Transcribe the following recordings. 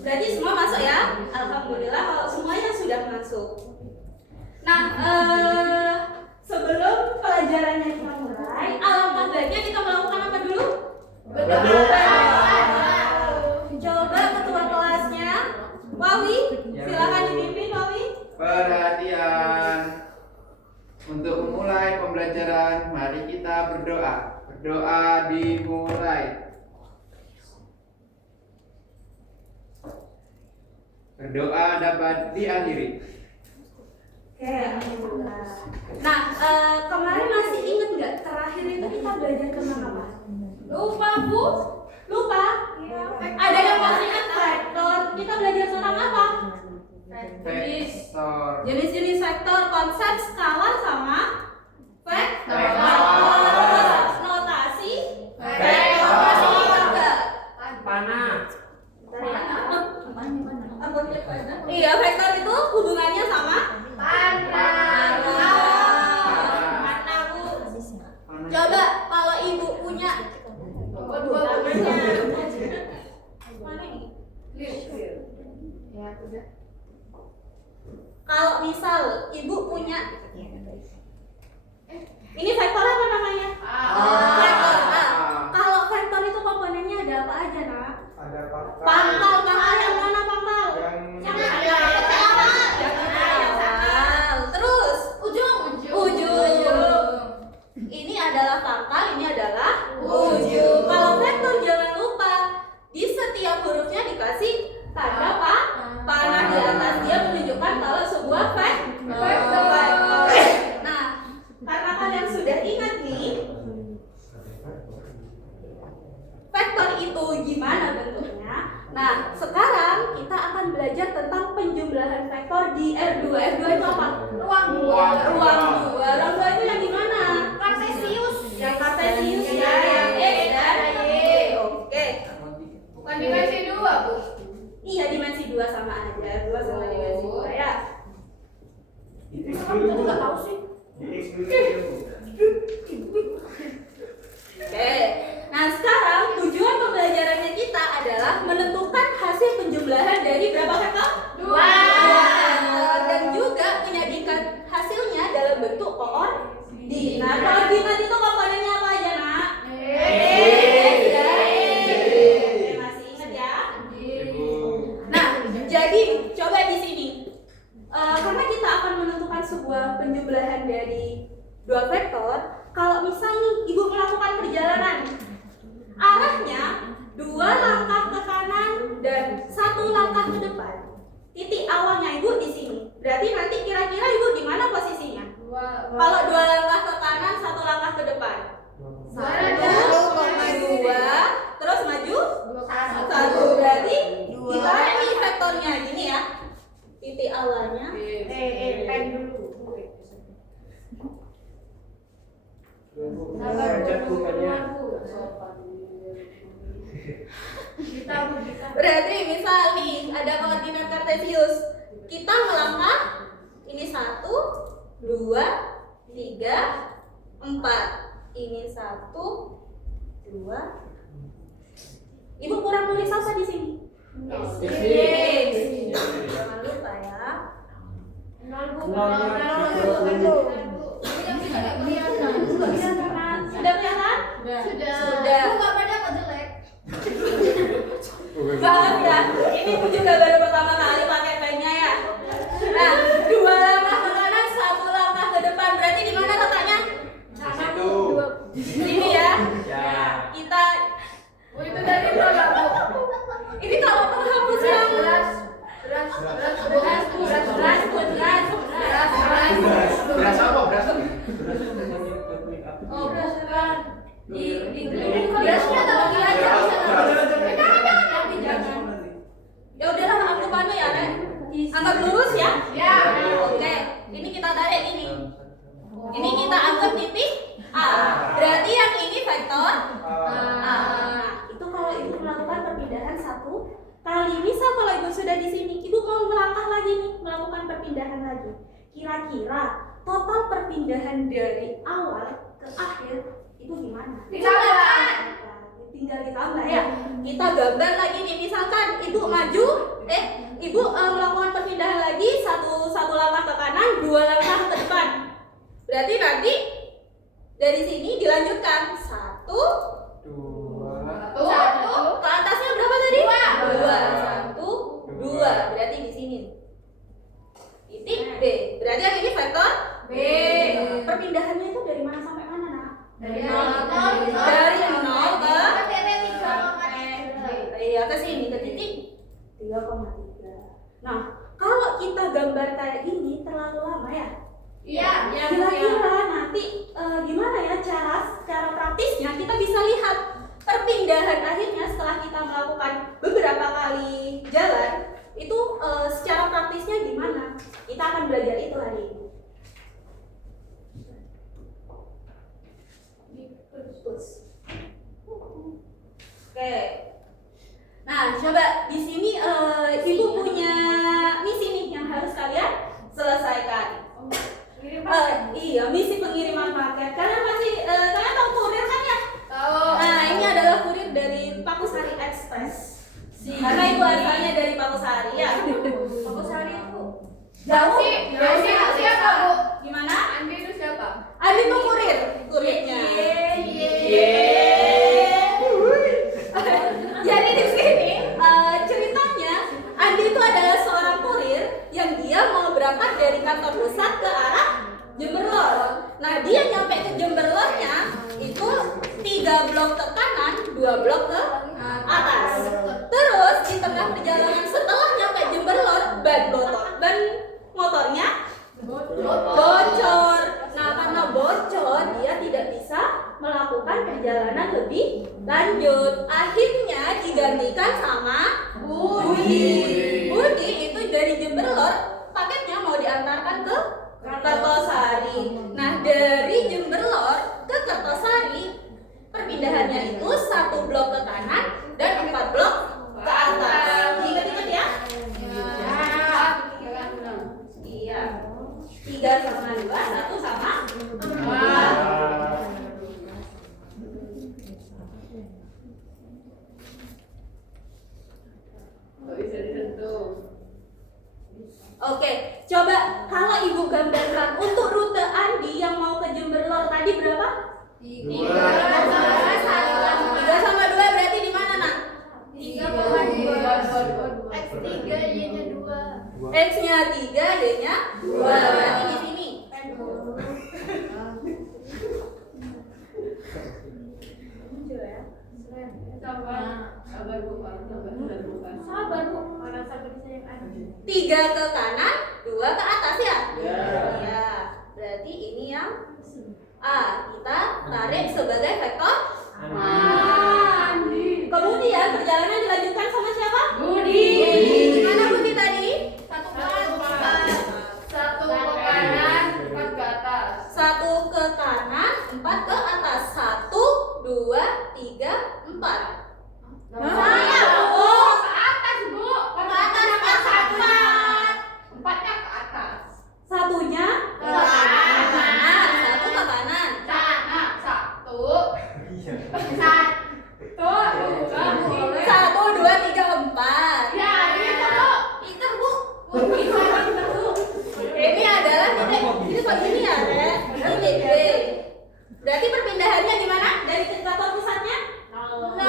Berarti semua masuk ya? Alhamdulillah kalau semuanya sudah masuk. Nah, sebelum pelajarannya kita mulai, alangkah baiknya kita melakukan apa dulu? Berdoa. Coba ketua kelasnya, Wawi, silakan dipimpin Wawi. Perhatian. Untuk memulai pembelajaran, mari kita berdoa. Berdoa dimulai. Berdoa dapat diakhiri. Oke, alhamdulillah. Nah, kemarin masih ingat nggak terakhir itu kita belajar tentang apa? Lupa Bu? Lupa? Ya. Ada yang masih ingat vektor? Kita belajar tentang apa? Vektor. Jenis-jenis vektor, konsep skalar sama vektor. Notasi vektor. Panah. Iya, vektor itu hubungannya sama panah. Bu. Coba kalau ibu punya namanya mana ini? Ya, udah. Kalau misal ibu punya ini vektor apa namanya? Vektor A. Kalau vektor itu komponennya ada apa aja, Nak? Ada pangkal. Pangkal, yang mana pangkal? Yang awal. Terus ujung. Ini adalah pangkal, ini adalah ujung. Kalau vektor jangan lupa di setiap hurufnya dikasih tanda panah di atas, dia menunjukkan kalau sebuah vektor. Nah, karena kalian sudah ingat nih vektor itu gimana bentuknya. Nah, sekarang kita akan belajar tentang penjumlahan vektor di R2. R2 itu apa? Ruang 2. Ruang 2 itu yang gimana? Kartesius. Yang kartesius ya, yang X dan Y. Oke. Bukan dimensi 2, Bu. Iya, dimensi 2 sama aja. 2 sama dimensi 2 ya. Kamu juga tahu sih. Oke. Nah, sekarang tujuan pembelajarannya kita adalah menentukan hasil penjumlahan dari berapa vektor? 2. Dan juga menyajikan hasilnya dalam bentuk koordinat. Koordinat itu komponennya apa aja, Nak? X dan Y. Masih ingat ya? Nah, jadi coba di sini. Karena kita akan menentukan sebuah penjumlahan dari 2 vektor, kalau misal nih ibu melakukan perjalanan, arahnya 2 langkah ke kanan dan 1 langkah ke depan. Titik awalnya ibu di sini. Berarti nanti kira-kira ibu di mana posisinya? Kalau 2 langkah ke kanan, 1 langkah ke depan. 1,2 terus maju 1. Berarti ditarik nih vektornya gini ya. Titik awalnya pen dulu. berarti misal nih ada koordinat kartesius, kita melangkah ini 1, 2, 3, 4. Ini 1, 2. Ibu kurang nulis apa di sini? Jangan lupa ya. Sudah kelihatan? Sudah. Gambarnya kok jelek? Banget ya. Ini Bu juga baru pertama kali pakai pennya ya. Nah, 2 langkah ke kanan, 1 langkah ke depan. Berarti di mana letaknya? Di sini ya. Kita Itu tadi berapa, Bu? ini kalau penghapus yang Beras apa? Beras apa? oh, beras di Berasnya tahu dia aja bisa. ya udahlah anggapannya ya, Nek. Anggap lurus ya. Ya. Oke, ini kita tarik ini. Ini kita anggap titik A. Berarti yang ini vektor A. Nah, itu kalau ibu melakukan perpindahan 1 kali. Misal kalau ibu sudah di sini, ibu mau melangkah lagi nih, melakukan perpindahan lagi. Kira-kira total perpindahan dari awal ke akhir itu gimana? 3. tinggal ditambah ya. Kita gambar lagi nih, misalkan ibu maju, ibu melakukan perpindahan lagi satu langkah ke kanan, 2 langkah ke depan. Berarti nanti dari sini dilanjutkan 1, 2, ke atasnya berapa tadi? 2, 1, 2. Berarti di sini titik B. Berarti yang ini vektor B. Perpindahannya itu dari mana sampai mana, Nak? Dari Dari 0 ke iya ke sini ke titik 3,3. Nah, kalau kita gambar kayak gini terlalu lama ya? Iya. Kira-kira nanti gimana ya cara praktisnya kita bisa lihat perpindahan akhirnya setelah kita melakukan beberapa kali jalan itu secara praktisnya gimana? Kita akan belajar itu hari ini. Oke. Nah, coba di sini ibu punya misi nih yang harus kalian selesaikan. Iya, misi pengiriman paket. Kalian tahu kurir kan ya? Tahu. Nah, ini adalah kurir dari Pakusari Express. Karena itu asalnya dari Pakusari ya. Pakusari itu Jauh. Jauh siapa, Bu? Gimana? Andi itu siapa? Adi itu kurirnya. Jadi di sini ceritanya Andi itu adalah seorang kurir yang dia mau berangkat dari kantor pusat ke arah Jemberlor. Nah, dia nyampe ke Jemberlornya itu 3 blok ke kanan, 2 blok ke atas. Terus di tengah perjalanan setelah nyampe Jemberlor, ban motornya bocor. Nah, karena bocor dia tidak bisa melakukan perjalanan lebih lanjut. Akhirnya digantikan sama Budi. Budi itu dari Jemberlor paketnya mau diantarkan ke Kertosari. Nah, dari Jemberlor ke Kertosari perpindahannya itu 1 blok ke kanan dan 4 blok ke atas. Ingat-ingat ya? Iya. 3 sama 2, 1 sama 4. Oke, coba kalau ibu gambarkan untuk rute Andi yang mau ke Jemberlor tadi berapa? 3 sama 2 berarti di mana, Nak? 3,2. X3 Y-nya 2. X-nya 3, Y-nya 2. Berarti di sini. Muncul ya. Sabar Bu. Sabar Bu. Orang sabar saya yang ada. 3 ke kanan, 2 ke atas ya? Iya. Berarti ini yang A. Kita tarik sebagai vektor Andi. Kemudian perjalanan dilanjutkan sama siapa? Budi. Gimana Budi tadi? 1 ke kanan, 4 ke atas. 1 ke kanan, 4 ke atas. 1, 2, 3, 4. Saya Bu. Ke atas Bu. Ke atas ke sama. 4-nya ke atas. Satunya Ke kanan. 1 ke kanan. Sana 1. Iya. 1, 2, 3, 4. Ya, itu Bu. Itu Bu. Ini adalah titik. Ini kok ini ya, Rek? Titik B. Berarti perpindahannya gimana? Dari kantor pusatnya? 0 ke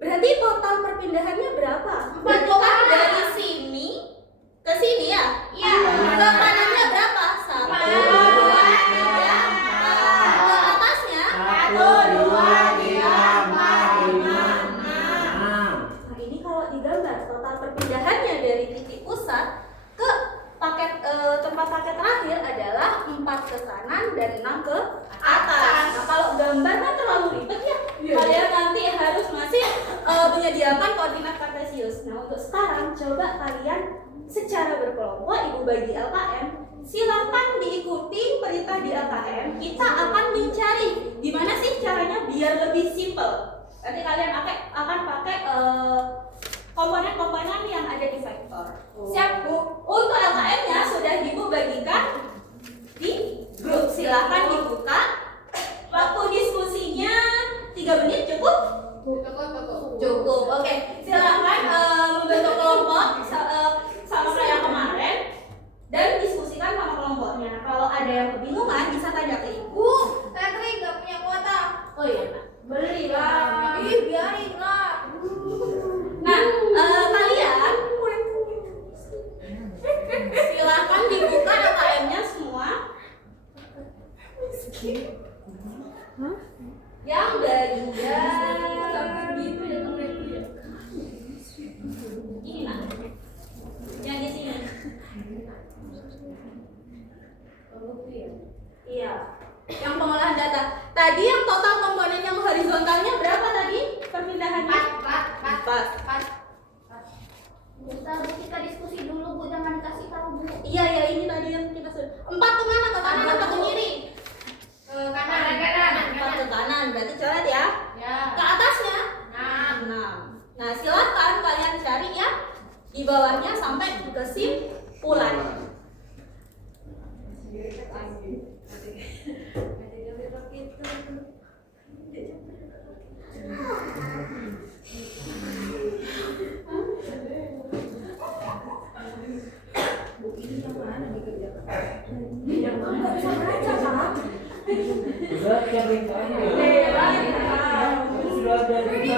berarti total perpindahannya berapa? 4 Bukan dari sini ke sini ya? Iya. Ke kanannya berapa? 1, 2, 3, 4. Ke atasnya? 1, 2, 3, 4, 5, 6. Nah, ini kalau digambar total perpindahannya dari titik pusat ke tempat paket terakhir adalah 4 ke kanan dan 6 ke atas. Nah, kalau gambar kan terlalu ribet ya. Kalian nanti harus masih menyediakan koordinat kartesius. Nah, untuk sekarang coba kalian secara berkelompok ibu bagi LKM, silakan diikuti perintah di LKM. Kita akan mencari gimana sih caranya biar lebih simple. Nanti kalian akan pakai komponen-komponen yang ada di vektor. Siap Bu? Untuk LKM-nya sudah Ibu bagikan di grup. Silahkan dibuka. Waktu diskusinya Oke, silakan membentuk kelompok sama kayak kemarin dan diskusikan sama kelompoknya. Kalau ada yang kebingungan bisa tanya ke ibu. Catherine nggak punya kuota. Oh iya, belilah. Ih, biarin lah. Nah, kalian silakan dibuka DKM-nya semua. Yang bagian gitu ya ini nah, yang di sini. Iya, yang pengolahan data. Tadi yang total komponen yang horizontalnya berapa tadi perpindahannya? 4. Kita diskusi dulu Bu, jangan dikasih tahu Bu. Iya ya, ini tadi yang kita sudah. 4 ke mana? Ke kanan atau ke kiri? Kanan. Empat ke kanan, berarti coret ya. Ya. Ke atasnya 6. Nah, silakan kalian cari ya di bawahnya sampai ke kesimpulan. Sudah cari sudah ada di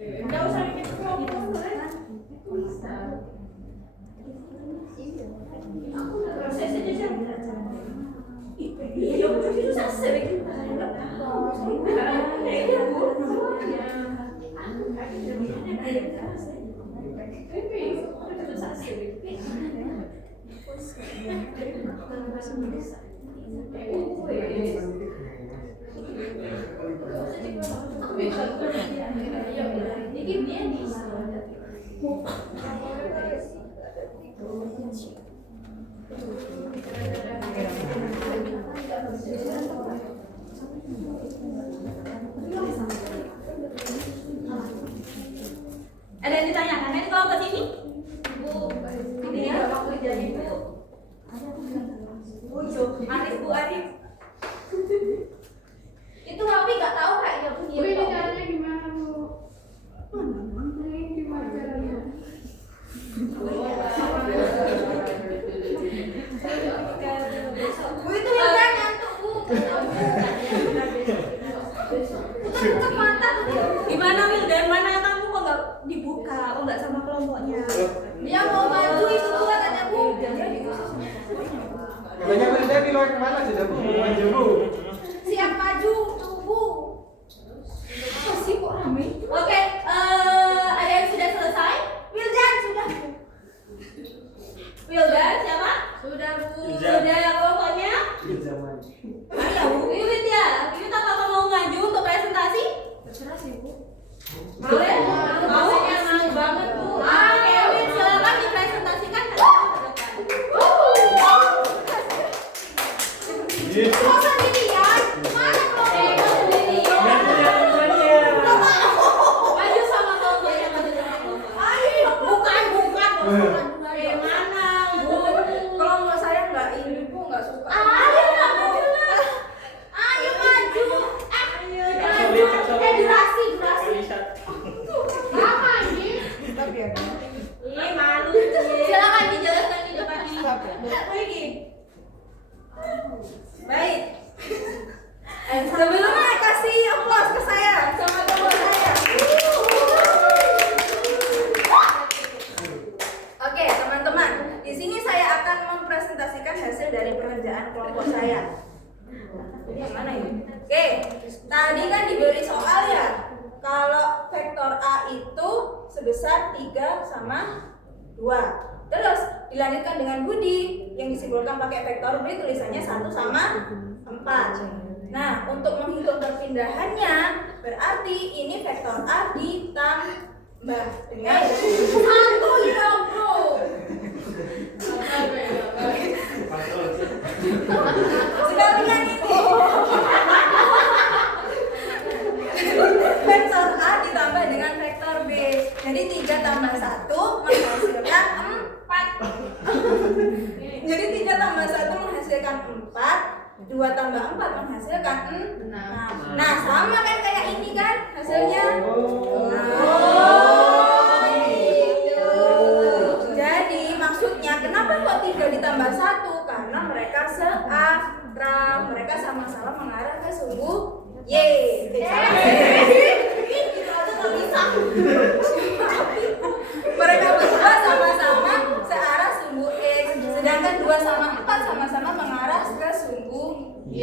Enggak usah bikin kelompok. Proses aja sih. Iya, susah sering. Ada yang ditanyakan nanti kalau ke sini? Bu, ini ya waktu jadi Bu. Arif Bu Arif. Itu Rafi nggak tahu kayaknya Bu. Bu, ini caranya gimana Bu? Ini gimana caranya? Bu itu yang ngantuk Bu. Bukan mata tuh. Gimana Wildan? Mana kamu kok nggak dibuka? Kok nggak sama kelompoknya? Dia mau maju itu Bu katanya Bu. Banyak benda di luar kemana sudah Bu? Maju Bu. Siap maju tuh Bu. Apa sih kok rame? Oke, ada yang sudah selesai? Wildan sudah. Wildan siapa? Sudah Bu. Sudah kelompoknya? Ada Bu. Wiwit ya. Wiwit apakah mau maju untuk presentasi? Terserah sih Bu. Mau ya? Mau banget Bu. Oke, Wiwit silakan dipresentasikan hasilnya ke depan. Kok sendirian? Mana kelompoknya sendirian? Maju sama kelompoknya, maju sama kelompoknya. Ayo, bukan. Mana Bu? Kelompok saya nggak ini Bu, nggak suka. Ayo lah, maju lah. Ayo maju. Ayo. Durasi. Apa ini? Ini malu. Silakan dijelaskan di depan ini. Lagi. Baik. Sebelumnya kasih aplaus ke saya sama kelompok saya. Oke, teman-teman. Di sini saya akan mempresentasikan hasil dari pekerjaan kelompok saya. Yang mana ini? Oke, tadi kan diberi soal ya. Kalau vektor A itu sebesar 3 sama 2. Terus dilanjutkan dengan Budi yang disimbolkan pakai vektor B, tulisannya 1 sama 4. Nah, untuk menghitung perpindahannya berarti ini vektor A ditambah dengan 1 ya bro. Sekalian ini vektor A ditambah dengan vektor B. Jadi 3 tambah 1 menghasilkan Jadi 3 tambah 1 menghasilkan 4, 2 tambah 4 menghasilkan 6. Nah, sama kan kayak ini kan hasilnya. Gitu. Jadi maksudnya kenapa kok 3 ditambah 1? Karena mereka seakrab, mereka sama-sama mengarah ke sumbu Y. Mereka berdua sama-sama searah sumbu X, sedangkan 2 sama 4 sama-sama mengarah ke sumbu Y.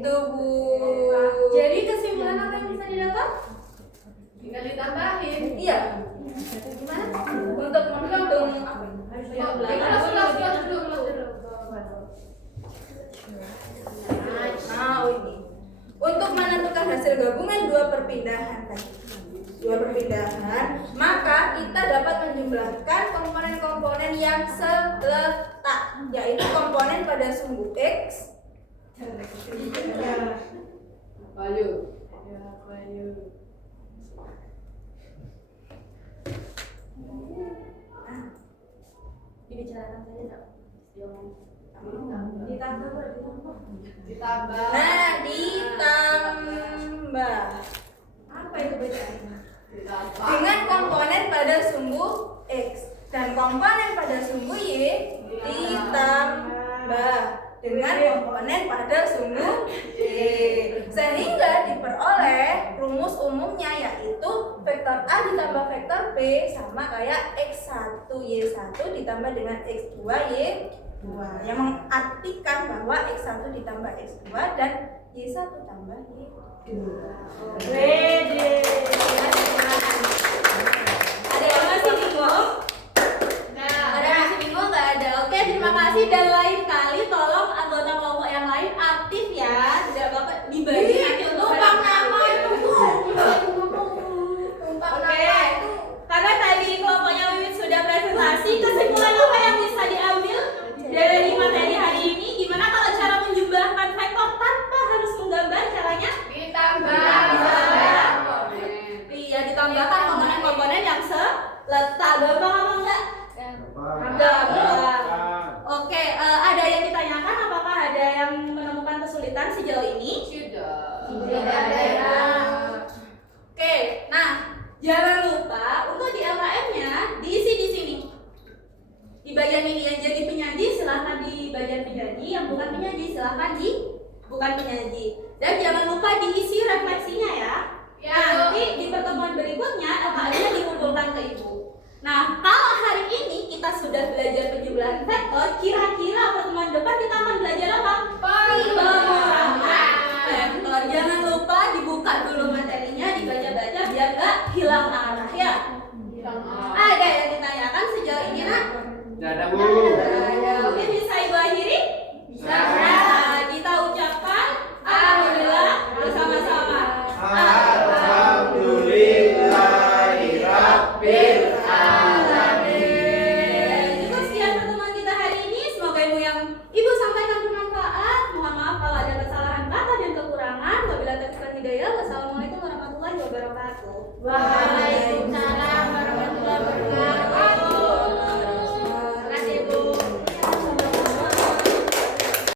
Itu Bu. Jadi kesimpulan apa yang bisa didapat? Tinggal ditambahin. Iya. Gimana? Untuk menghitung apa? Nah, ini. Untuk menentukan hasil gabungan 2 perpindahan tadi. 2 perpindahan, maka kita dapat menjumlahkan komponen-komponen yang seletak, yaitu komponen pada sumbu X. Dibicarakan saja tak? Ditambah. Nah, ditambah Apa itu bacaannya? Ditambah. dengan komponen pada sumbu X dan komponen pada sumbu Y ditambah dengan komponen pada sumbu Y, sehingga diperoleh rumus umumnya yaitu vektor A ditambah vektor B sama kayak X1 Y1 ditambah dengan X2 Y2, yang mengartikan bahwa X1 ditambah X2 dan Y1 tambah Y2. Ada yang masih bingung? Ada yang masih bingung nggak ada? Oke, terima kasih, dan lain kali tolong anggota kelompok yang lain aktif ya, tidak apa-apa dibagi nanti untuk Tumpang nama itu Oke, karena tadi kelompoknya Wiwit sudah presentasi, kesimpulan apa yang bisa diambil dari materi hari ini? Gimana kalau cara menjumlahkan vektor tanpa harus menggambar? Caranya? Iya, ditambahkan komponen-komponen yang seletak. Gampang apa enggak? Gampang. Oke, ada yang ditanyakan? Apakah ada yang menemukan kesulitan sejauh ini? Oke, nah jangan lupa untuk di LKM-nya diisi di sini. Di bagian ini yang jadi penyaji silahkan di bagian penyaji, yang bukan penyaji silahkan di bukan penyaji. Dan jangan lupa diisi refleksinya ya. Nanti di pertemuan berikutnya LKM-nya dikumpulkan ke Ibu. Nah, kalau hari ini kita sudah belajar penjumlahan vektor, kira-kira pertemuan depan kita akan belajar apa? Pengurangan vektor. Jangan lupa dibuka dulu materinya, dibaca-baca biar nggak hilang arah ya. Ada yang ditanyakan sejauh ini, Nak? Dadah Bu. Ada. Oke, bisa Ibu akhiri? Bisa. Nah, kita ucapkan alhamdulillah bersama-sama. Alhamdulillahirabbil alamin. Cukup sekian pertemuan kita hari ini. Semoga ilmu yang Ibu sampaikan bermanfaat. Mohon maaf kalau ada kesalahan kata dan kekurangan. Wabillahi taufiq wal hidayah. Wassalamualaikum warahmatullahi wabarakatuh. Waalaikumsalam.